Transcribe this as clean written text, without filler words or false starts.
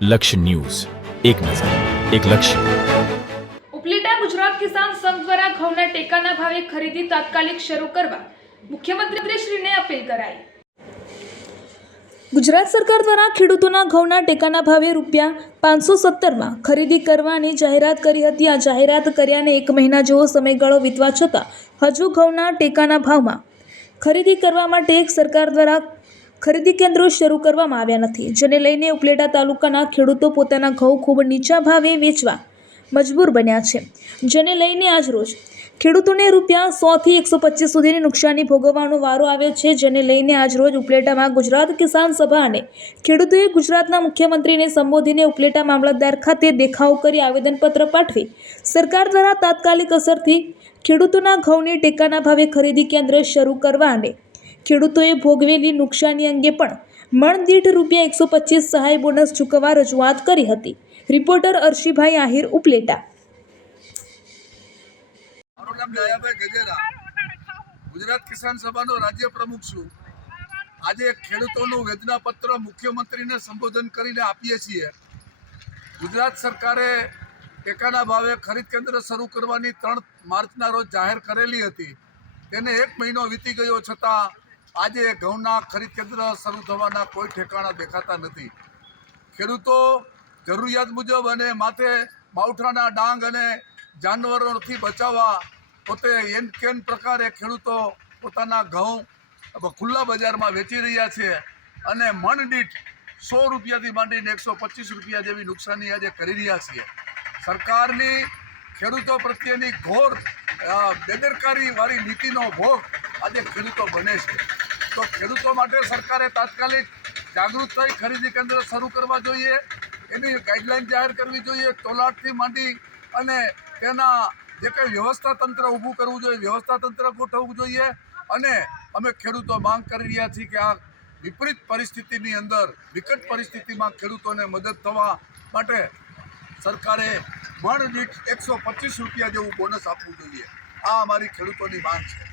લક્ષ્ય ન્યૂઝ, એક નજર, એક લક્ષ્ય. ઉપલેટા ગુજરાત કિસાન સંઘ દ્વારા ઘઉંના ટેકાના ભાવે ખરીદી તાત્કાલિક શરૂ કરવા મુખ્યમંત્રીશ્રીને અપીલ કરાઈ. ગુજરાત સરકાર દ્વારા ખેડૂતોના ઘઉંના ટેકાના ભાવે ₹517 ખરીદી કરવાની જાહેરાત કરી હતી. આ જાહેરાત કર્યાને 1 મહિના જેવો સમયગાળો વીતવા છતાં હજુ ઘઉંના ટેકાના ભાવમાં ખરીદી કરવા માટે સરકાર દ્વારા ખરીદી કેન્દ્રો શરૂ કરવામાં આવ્યા નથી, જેને લઈને ઉપલેટા તાલુકાના ખેડૂતો પોતાના ઘઉં ખૂબ નીચા ભાવે વેચવા મજબૂર બન્યા છે. જેને લઈને આજરોજ ખેડૂતોને ₹100 થી 125 સુધીની નુકસાની ભોગવવાનો વારો આવ્યો છે. જેને લઈને આજરોજ ઉપલેટામાં ગુજરાત કિસાન સભા અને ખેડૂતોએ ગુજરાતના મુખ્યમંત્રીને સંબોધીને ઉપલેટા મામલતદાર ખાતે દેખાવ કરી આવેદનપત્ર પાઠવી સરકાર દ્વારા તાત્કાલિક અસરથી ખેડૂતોના ઘઉંની ટેકાના ભાવે ખરીદી કેન્દ્ર શરૂ કરવા અને ખેડૂતોએ ભોગવેલી નુકસાની અંગે પણ મણ દીઠ ₹125 સહાય બોનસ ચૂકવવા રજૂઆત કરી હતી. રિપોર્ટર અર્શીભાઈ આહિર, ઉપલેટા. મારું નામ દયાભાઈ ગજેરા, ગુજરાત કિસાન સભાનો રાજ્ય પ્રમુખ છું. આજે ખેડૂતોનું વેદનાપત્ર મુખ્યમંત્રીને સંબોધન કરીને આપીએ છીએ. ગુજરાત સરકારે ટેકાના ભાવે ખરીદ કેન્દ્ર શરૂ કરવાની 3 માર્ચના રોજ જાહેર કરેલી હતી. તેને 1 મહિનો વીતી ગયો છતાં આજે ઘઉંના ખરીદ કેન્દ્ર શરૂ થવાના કોઈ ઠેકાણા દેખાતા નથી. ખેડૂતો જરૂરિયાત મુજબ અને માથે માવઠાના ડાંગ અને જાનવરોથી બચાવવા પોતે એન પ્રકારે ખેડૂતો પોતાના ઘઉં ખુલ્લા બજારમાં વેચી રહ્યા છે અને મણ દીઠ ₹100થી માંડીને ₹125 જેવી નુકસાની આજે કરી રહ્યા છીએ. સરકારની ખેડૂતો પ્રત્યેની ઘોર બેદરકારીવાળી નીતિનો ભોગ આજે ખેડૂતો બને છે. તો ખેડૂતો માટે સરકારે તાત્કાલિક જાગૃત થઈ ખરીદી કેન્દ્ર શરૂ કરવા જોઈએ. એની ગાઈડલાઈન જાહેર કરવી જોઈએ. તોલાટથી માંડી અને તેના જે કંઈ વ્યવસ્થા તંત્ર ઊભું કરવું જોઈએ, વ્યવસ્થા તંત્ર ગોઠવવું જોઈએ. અને અમે ખેડૂતો માંગ કરી રહ્યા છીએ કે આ વિપરીત પરિસ્થિતિની અંદર, વિકટ પરિસ્થિતિમાં ખેડૂતોને મદદ થવા માટે સરકારે મણ દીઠ ₹125 જેવું બોનસ આપવું જોઈએ. આ અમારી ખેડૂતોની માંગ છે.